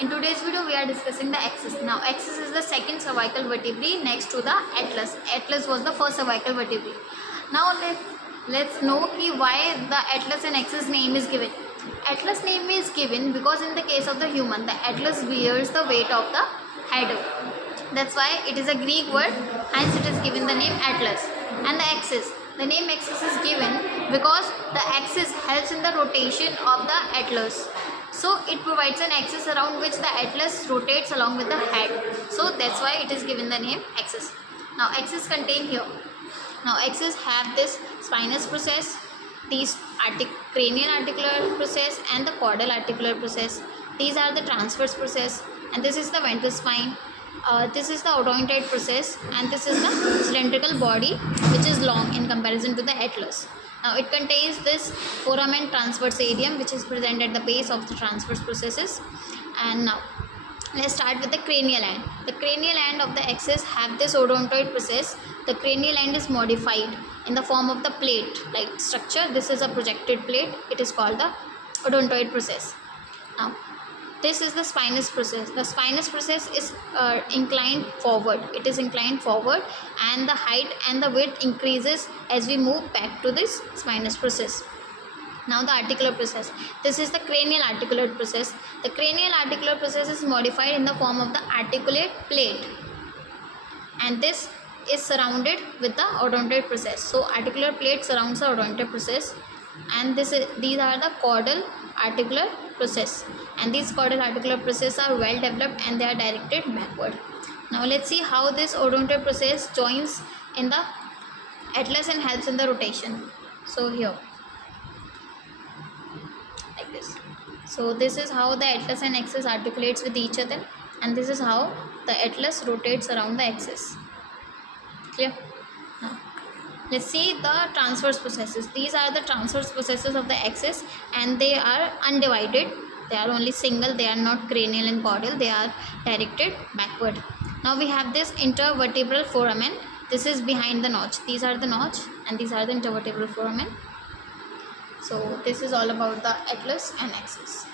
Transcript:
In today's video, we are discussing the axis. Now, axis is the second cervical vertebrae next to the atlas. Atlas was the first cervical vertebrae. Now, let's know why the atlas and axis name is given. Atlas name is given because in the case of the human, the atlas bears the weight of the head. That's why it is a Greek word, hence it is given the name atlas. And the axis. The name axis is given because the axis helps in the rotation of the atlas. So it provides an axis around which the atlas rotates along with the head. So that's why it is given the name axis. Now axis contain here. Now axis have this spinous process, these cranial articular process and the caudal articular process. These are the transverse process, and this is the ventral spine. This is the odontoid process, and this is the cylindrical body, which is long in comparison to the atlas. Now it contains this foramen transversarium, which is present at the base of the transverse processes. And now let's start with the cranial end. The cranial end of the axis have this odontoid process. The cranial end is modified in the form of the plate like structure. This is a projected plate. It is called the odontoid process. Now this is the spinous process. The spinous process is inclined forward. It is inclined forward, and the height and the width increases as we move back to this spinous process. Now the articular process. This is the cranial articular process. The cranial articular process is modified in the form of the articulate plate, and this is surrounded with the odontoid process. So articular plate surrounds the odontoid process, and these are the caudal articular process, and these caudal articular process are well developed and they are directed backward. Now let's see how this odontoid process joins in the atlas and helps in the rotation. So here, like this. So this is how the atlas and axis articulates with each other, and this is how the atlas rotates around the axis. Clear? Now let's see the transverse processes. These are the transverse processes of the axis, and they are undivided. They are only single. They are not cranial and caudal. They are directed backward. Now we have this intervertebral foramen. This is behind the notch. These are the notch, and these are the intervertebral foramen. So this is all about the atlas and axis.